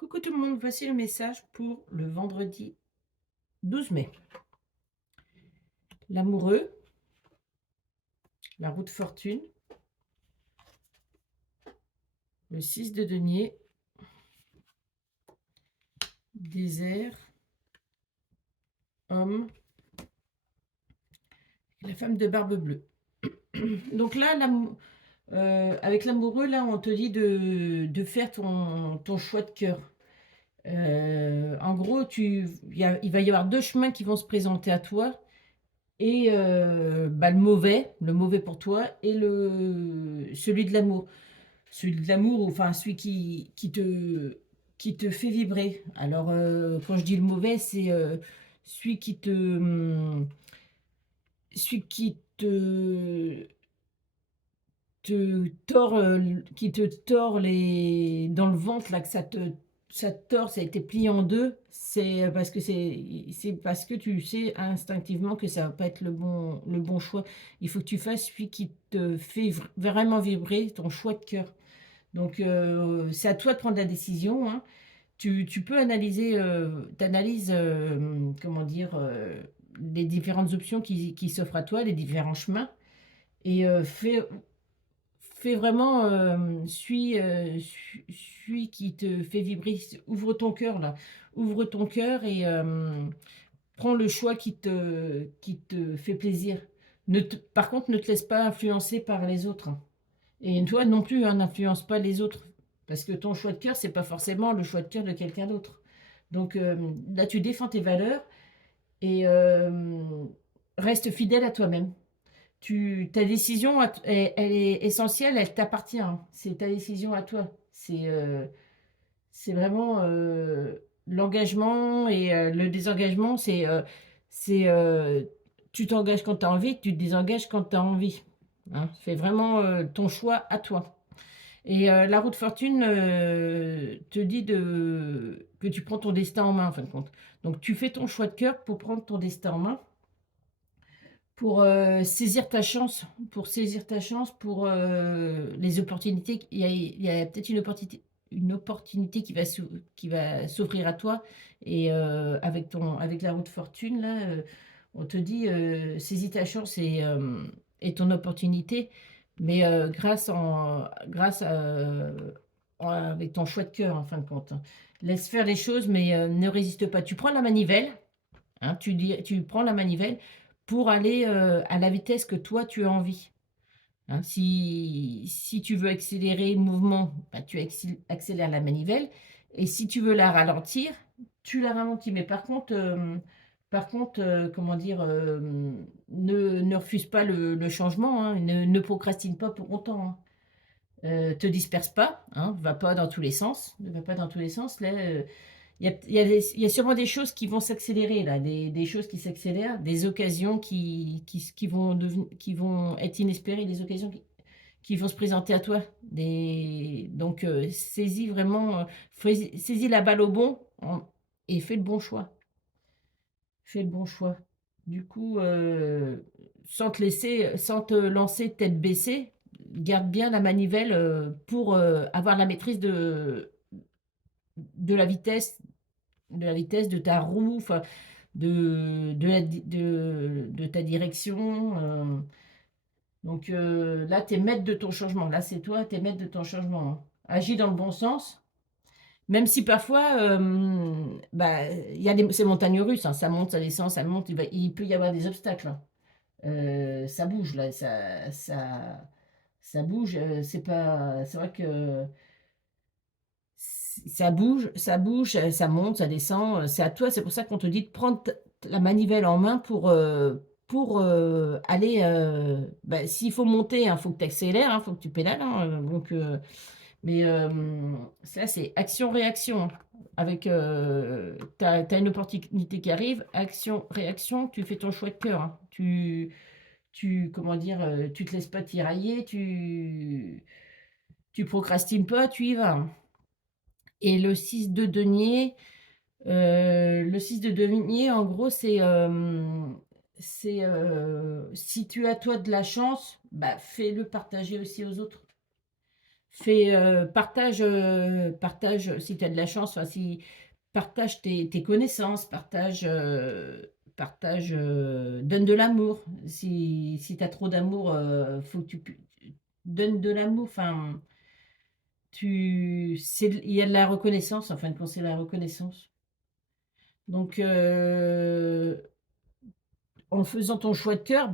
Coucou tout le monde, voici le message pour le vendredi 12 mai. L'amoureux, la roue de fortune, le 6 de denier, désert, homme et la femme de barbe bleue. Donc là, avec l'amoureux, là, on te dit de faire ton choix de cœur. En gros, il va y avoir deux chemins qui vont se présenter à toi. Et le mauvais pour toi, et celui de l'amour. Celui de l'amour, enfin celui qui te fait vibrer. Alors, quand je dis le mauvais, c'est celui qui te, celui qui te tord dans le ventre, là, que ça te tord, ça a été plié en deux. C'est parce que tu sais instinctivement que ça va pas être le bon choix. Il faut que tu fasses celui qui te fait vraiment vibrer, ton choix de cœur. Donc, c'est à toi de prendre la décision, hein. Tu peux analyser, comment dire, les différentes options qui s'offrent à toi, les différents chemins, et fais vraiment, celui qui te fait vibrer. Ouvre ton cœur là, ouvre ton cœur, et prends le choix qui te fait plaisir. Par contre, ne te laisse pas influencer par les autres, hein. Et toi non plus, hein, n'influence pas les autres. Parce que ton choix de cœur, c'est pas forcément le choix de cœur de quelqu'un d'autre. Donc, là, tu défends tes valeurs, et reste fidèle à toi-même. Ta décision, elle est essentielle, elle t'appartient, hein. C'est ta décision à toi. C'est vraiment l'engagement, et le désengagement, c'est, tu t'engages quand tu as envie, tu te désengages quand tu as envie, hein. Fais vraiment ton choix à toi. Et la roue de fortune te dit que tu prends ton destin en main, en fin de compte. Donc tu fais ton choix de cœur pour prendre ton destin en main, pour saisir ta chance, pour les opportunités. Il y a peut-être une opportunité qui va s'offrir à toi. Et avec la roue de fortune, là, on te dit, saisis ta chance et ton opportunité, mais avec ton choix de cœur, en fin de compte, hein. Laisse faire les choses, mais ne résiste pas. Tu prends la manivelle. Hein, tu prends la manivelle pour aller, à la vitesse que toi tu as envie, hein. Si tu veux accélérer le mouvement, bah, tu accélères la manivelle, et si tu veux la ralentir, tu la ralentis. Mais par contre, comment dire? Ne refuse pas le changement, hein, ne procrastine pas pour autant, hein. Te disperse pas, hein, va pas dans tous les sens, ne va pas dans tous les sens. Là, il y a sûrement des choses qui vont s'accélérer là, des choses qui s'accélèrent, des occasions qui vont être inespérées, des occasions qui vont se présenter à toi. Donc, saisis vraiment, saisis la balle au bon, et fais le bon choix. Fais le bon choix. Du coup, sans te lancer tête baissée, garde bien la manivelle, pour avoir la maîtrise de la vitesse, de ta roue, enfin, de ta direction. Donc là, tu es maître de ton changement. Là, c'est toi, tu es maître de ton changement, hein. Agis dans le bon sens, même si parfois, bah, il y a ces montagnes russes, hein. Ça monte, ça descend, ça monte. Il peut y avoir des obstacles, hein. Ça bouge, là, ça bouge. C'est vrai que ça bouge, ça monte, ça descend, c'est à toi. C'est pour ça qu'on te dit de prendre la manivelle en main pour aller, bah, s'il faut monter, il faut que tu accélères, il faut que tu pédales, hein, mais ça, c'est action-réaction, hein. Avec, tu as une opportunité qui arrive, action-réaction, tu fais ton choix de cœur, hein. Comment dire, tu te laisses pas tirailler, tu procrastines pas, tu y vas, hein. Et le 6 de denier, en gros, si tu as toi de la chance, bah, fais-le partager aussi aux autres. partage si tu as de la chance, enfin si partage tes connaissances, donne de l'amour. Si tu as trop d'amour, faut que tu donnes de l'amour, enfin, il y a de la reconnaissance, en fin de compte, c'est la reconnaissance. Donc en faisant ton choix de cœur,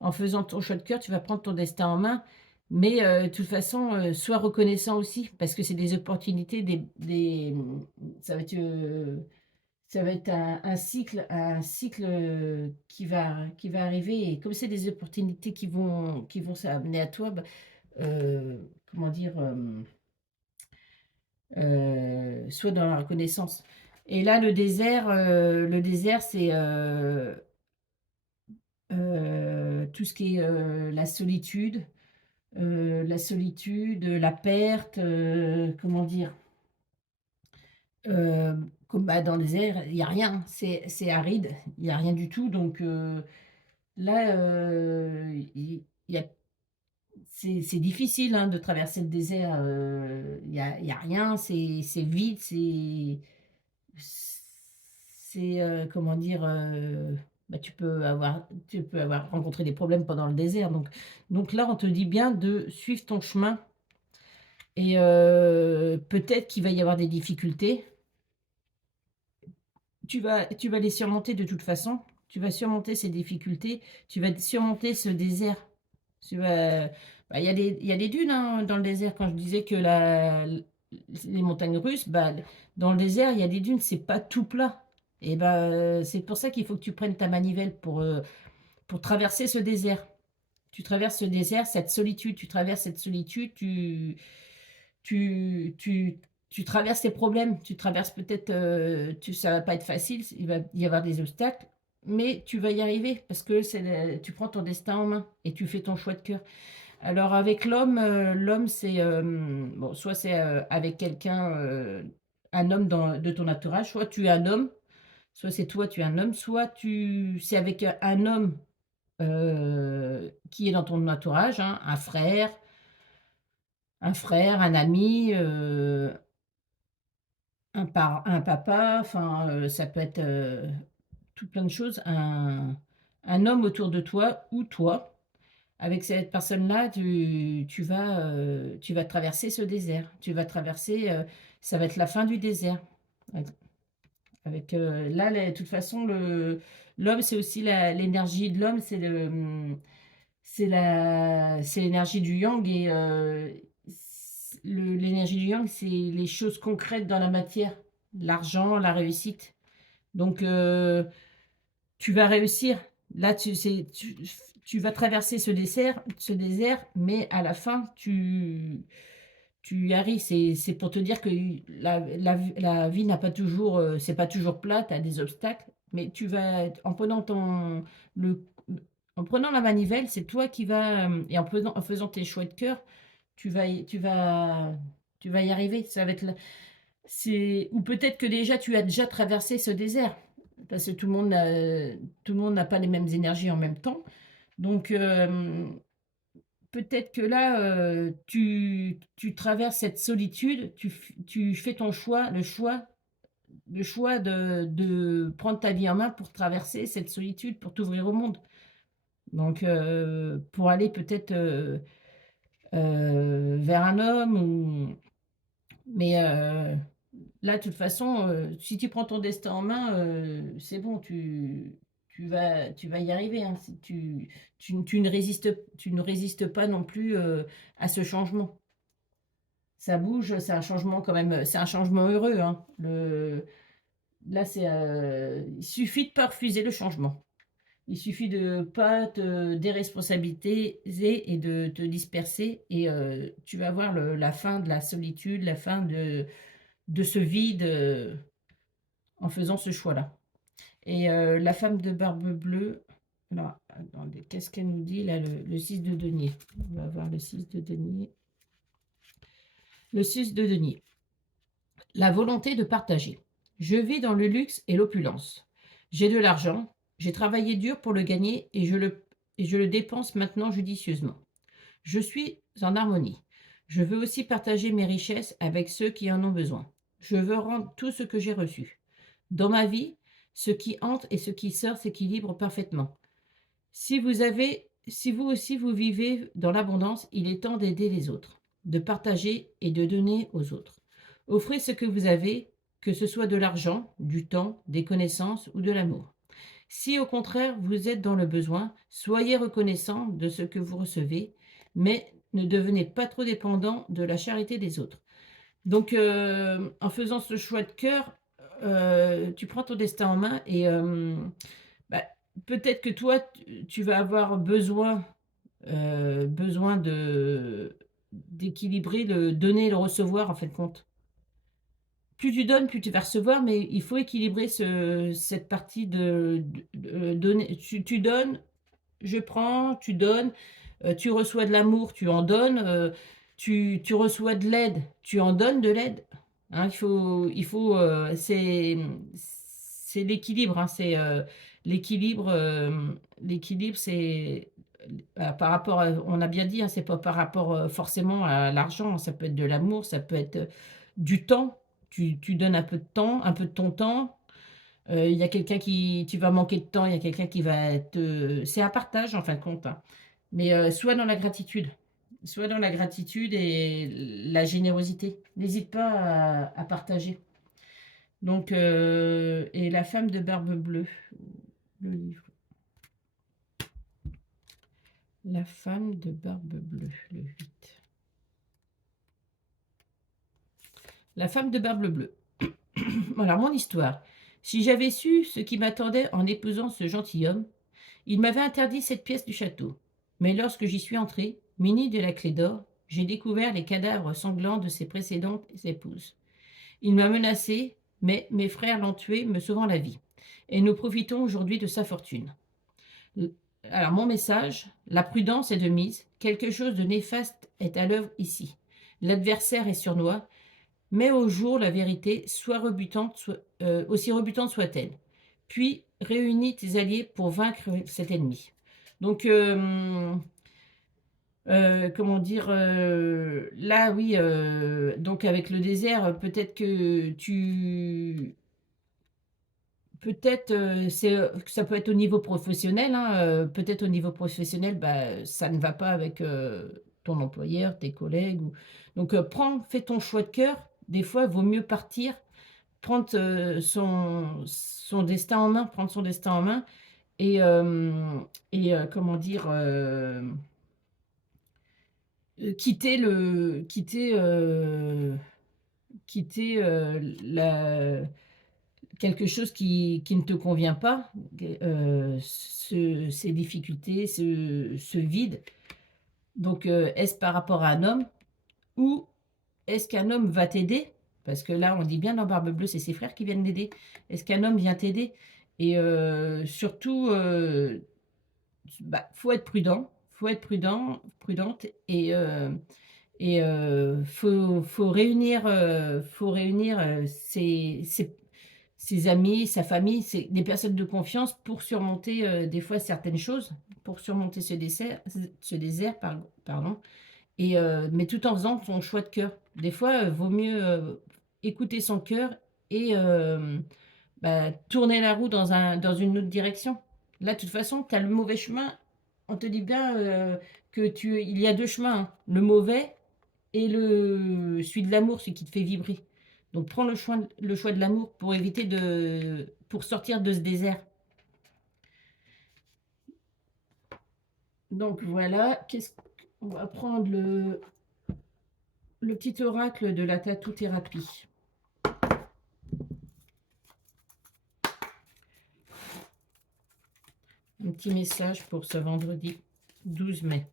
en faisant ton choix de cœur, tu vas prendre ton destin en main, mais de toute façon, sois reconnaissant aussi parce que c'est des opportunités, ça va être, un cycle, qui va arriver et comme c'est des opportunités qui vont s'amener à toi, comment dire? Sois dans la reconnaissance et là, le désert, c'est, tout ce qui est, la solitude, la perte, comment dire? Comme, dans le désert, il y a rien, c'est aride, il y a rien du tout donc là, il y a c'est difficile, hein, de traverser le désert, il y a rien, c'est vide, comment dire? Tu peux avoir rencontré des problèmes pendant le désert donc là, on te dit bien de suivre ton chemin et peut-être qu'il va y avoir des difficultés. Tu vas les surmonter de toute façon. Tu vas surmonter ces difficultés, tu vas surmonter ce désert. Tu vas il y a des dunes, hein, dans le désert. Quand je disais que les montagnes russes, dans le désert, il y a des dunes, c'est pas tout plat et c'est pour ça qu'il faut que tu prennes ta manivelle pour traverser ce désert. Tu traverses ce désert, cette solitude, tu traverses cette solitude, tu traverses tes problèmes, tu traverses peut-être, ça va pas être facile, il va y avoir des obstacles, mais tu vas y arriver parce que tu prends ton destin en main et tu fais ton choix de cœur. Alors avec l'homme c'est, bon, soit c'est, avec quelqu'un, un homme de ton entourage, soit tu es un homme, soit c'est toi, tu es un homme, soit c'est avec, un homme, qui est dans ton entourage, hein, un frère, un ami, un papa, enfin, ça peut être, tout plein de choses. Un homme autour de toi ou toi. Avec cette personne-là, tu vas traverser ce désert. Tu vas traverser, ça va être la fin du désert. Là, de toute façon, l'homme, c'est aussi l'énergie de l'homme, c'est l'énergie du yang et l'énergie du yang, c'est les choses concrètes dans la matière, l'argent, la réussite. Donc, tu vas réussir. Là, tu vas traverser ce désert, mais à la fin, tu y arrives. C'est pour te dire que la vie n'a pas toujours, c'est pas toujours plat, tu as des obstacles, mais le en prenant la manivelle, c'est toi qui vas, et en faisant tes choix de cœur, tu vas y arriver. Ça va être ou peut-être que tu as déjà traversé ce désert, parce que tout le monde n'a pas les mêmes énergies en même temps. Donc, peut-être que là, tu traverses cette solitude, tu fais ton choix, le choix de prendre ta vie en main pour traverser cette solitude, pour t'ouvrir au monde. Donc, pour aller peut-être, vers un homme mais, là, de toute façon, si tu prends ton destin en main, c'est bon, tu vas y arriver, hein. Si tu ne résistes pas non plus, à ce changement. Ça bouge, c'est un changement quand même, c'est un changement heureux, hein. Là, il suffit de pas refuser le changement. Il suffit de pas te déresponsabiliser et de te disperser et tu vas voir la fin de la solitude, la fin de ce vide, en faisant ce choix-là. Et la femme de barbe bleue, alors attendez, qu'est-ce qu'elle nous dit là, le 6 de denier? On va voir le 6 de denier. Le 6 de denier. La volonté de partager. Je vis dans le luxe et l'opulence. J'ai de l'argent, j'ai travaillé dur pour le gagner et je le dépense maintenant judicieusement. Je suis en harmonie. Je veux aussi partager mes richesses avec ceux qui en ont besoin. Je veux rendre tout ce que j'ai reçu. Dans ma vie, ce qui entre et ce qui sort s'équilibre parfaitement. Si vous aussi vous vivez dans l'abondance, il est temps d'aider les autres, de partager et de donner aux autres. Offrez ce que vous avez, que ce soit de l'argent, du temps, des connaissances ou de l'amour. Si au contraire vous êtes dans le besoin, soyez reconnaissant de ce que vous recevez, mais ne devenez pas trop dépendant de la charité des autres. Donc, en faisant ce choix de cœur, tu prends ton destin en main et bah, peut-être que toi, tu vas avoir besoin d'équilibrer le donner et le recevoir en fin de compte. Plus tu donnes, plus tu vas recevoir, mais il faut équilibrer cette partie de donner. Tu donnes, je prends, tu donnes, tu reçois de l'amour, tu en donnes, tu reçois de l'aide, tu en donnes de l'aide. Hein, c'est l'équilibre, hein, l'équilibre, c'est, par rapport à on a bien dit, hein, c'est pas par rapport, forcément à l'argent, ça peut être de l'amour, ça peut être, du temps. Tu donnes un peu de temps, un peu de ton temps. Il y a quelqu'un qui tu vas manquer de temps, il y a quelqu'un qui va te c'est un partage en fin de compte, hein. Mais, sois dans la gratitude. Sois dans la gratitude et la générosité. N'hésite pas à partager. Donc, et La femme de barbe bleue, le livre. La femme de barbe bleue, le 8. La femme de barbe bleue. Voilà mon histoire. Si j'avais su ce qui m'attendait en épousant ce gentilhomme, il m'avait interdit cette pièce du château. Mais lorsque j'y suis entrée, munie de la clé d'or, j'ai découvert les cadavres sanglants de ses précédentes épouses. Il m'a menacée, mais mes frères l'ont tué, me sauvant la vie. Et nous profitons aujourd'hui de sa fortune. Alors, mon message, la prudence est de mise, quelque chose de néfaste est à l'œuvre ici. L'adversaire est sournois, mais au jour la vérité, aussi rebutante soit-elle. Puis réunis tes alliés pour vaincre cet ennemi. Donc, comment dire, là, oui, donc avec le désert, peut-être, que ça peut être au niveau professionnel, hein, peut-être au niveau professionnel, bah, ça ne va pas avec, ton employeur, tes collègues ou donc, fais ton choix de cœur. Des fois, il vaut mieux partir, prendre, son destin en main, prendre son destin en main et comment dire, quitter, la quelque chose qui ne te convient pas, ces difficultés, ce vide. Donc, est-ce par rapport à un homme ou est-ce qu'un homme va t'aider? Parce que là, on dit bien dans Barbe Bleue, c'est ses frères qui viennent l'aider. Est-ce qu'un homme vient t'aider? Et surtout, bah, faut être prudente et faut réunir, ses amis, sa famille, c'est des personnes de confiance pour surmonter, des fois certaines choses, pour surmonter ce désert, pardon et mais tout en faisant son choix de cœur. Des fois, vaut mieux, écouter son cœur et bah, tourner la roue dans une autre direction. Là, de toute façon, tu as le mauvais chemin. On te dit bien, il y a 2 chemins, hein, le mauvais et celui de l'amour, celui qui te fait vibrer. Donc prends le choix de l'amour pour sortir de ce désert. Donc voilà, on va prendre le petit oracle de la tatou-thérapie. Un petit message pour ce vendredi 12 mai.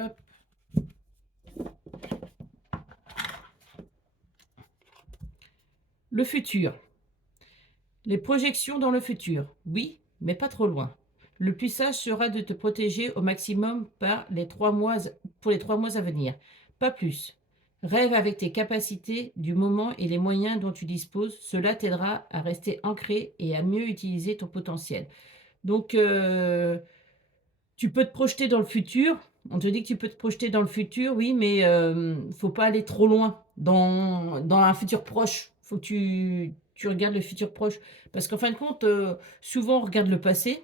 Hop. Le futur. Les projections dans le futur. Oui, mais pas trop loin. Le plus sage sera de te protéger au maximum pour les 3 mois à venir, pas plus. Rêve avec tes capacités du moment et les moyens dont tu disposes. Cela t'aidera à rester ancré et à mieux utiliser ton potentiel. Donc, tu peux te projeter dans le futur. On te dit que tu peux te projeter dans le futur, oui, mais faut pas aller trop loin dans un futur proche. Faut que tu regardes le futur proche parce qu'en fin de compte, souvent on regarde le passé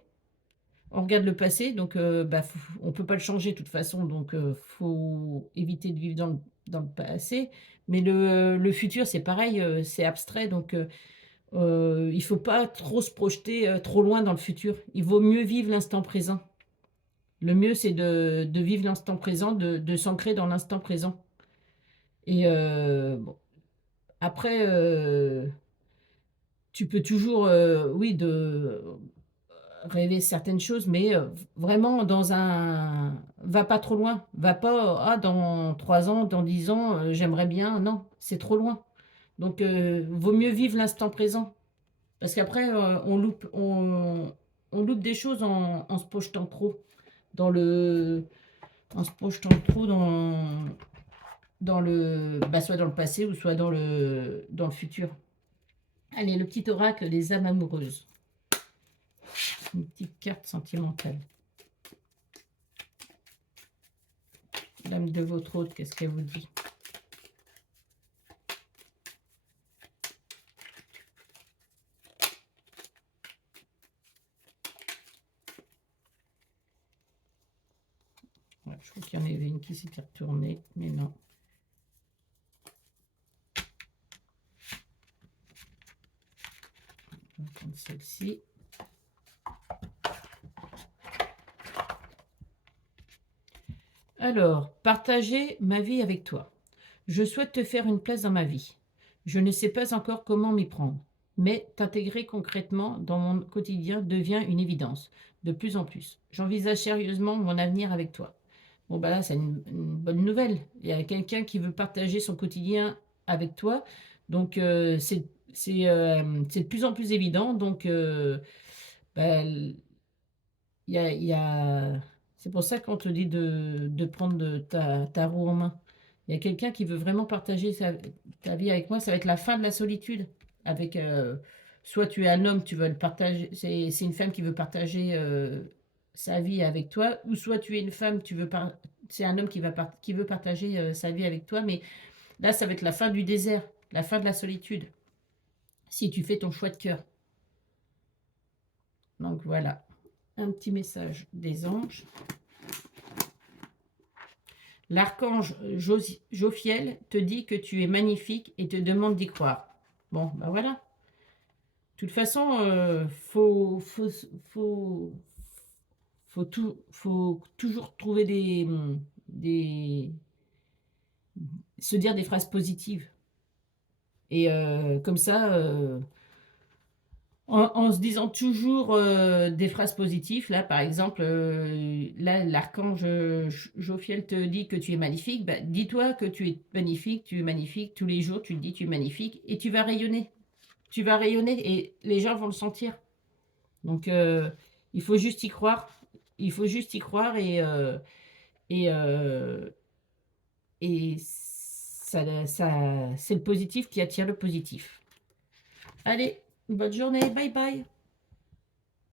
donc bah, on peut pas le changer de toute façon donc faut éviter de vivre dans le passé. Mais le futur, c'est pareil, c'est abstrait donc il faut pas trop se projeter, trop loin dans le futur. Il vaut mieux vivre l'instant présent. Le mieux, c'est de vivre l'instant présent, de s'ancrer dans l'instant présent et bon, après, tu peux toujours, oui, rêver certaines choses, mais vraiment dans un va pas trop loin. Va pas: «Ah, dans 3 ans, dans 10 ans, j'aimerais bien». Non, c'est trop loin. Donc vaut mieux vivre l'instant présent parce qu'après, on loupe des choses en se projetant trop dans le en se projetant trop dans le bah, soit dans le passé ou soit dans le futur. Allez, le petit oracle des âmes amoureuses. Une petite carte sentimentale. L'âme de votre hôte, qu'est-ce qu'elle vous dit? Ouais, je crois qu'il y en avait une qui s'était retournée, mais non. On va prendre celle-ci. Alors, partager ma vie avec toi. Je souhaite te faire une place dans ma vie. Je ne sais pas encore comment m'y prendre, mais t'intégrer concrètement dans mon quotidien devient une évidence, de plus en plus. J'envisage sérieusement mon avenir avec toi. Bon, bah là, c'est une bonne nouvelle. Il y a quelqu'un qui veut partager son quotidien avec toi. Donc, c'est de plus en plus évident. Donc, bah, il y a c'est pour ça qu'on te dit de prendre ta roue en main. Il y a quelqu'un qui veut vraiment partager ta vie avec moi. Ça va être la fin de la solitude. Avec, soit tu es un homme, tu veux le partager, c'est une femme qui veut partager sa vie avec toi, ou soit tu es une femme, c'est un homme qui veut partager sa vie avec toi. Mais là, ça va être la fin du désert, la fin de la solitude, si tu fais ton choix de cœur. Donc voilà, un petit message des anges. L'archange Jophiel te dit que tu es magnifique et te demande d'y croire. Bon, ben voilà. De toute façon, faut toujours trouver des, se dire des phrases positives. Et comme ça, en se disant toujours des phrases positives, là par exemple, là l'archange Jophiel te dit que tu es magnifique, bah, dis-toi que tu es magnifique, tous les jours tu te dis tu es magnifique et tu vas rayonner. Tu vas rayonner et les gens vont le sentir. Donc il faut juste y croire. Il faut juste y croire et, euh, et c'est le positif qui attire le positif. Allez, bonne journée, bye bye.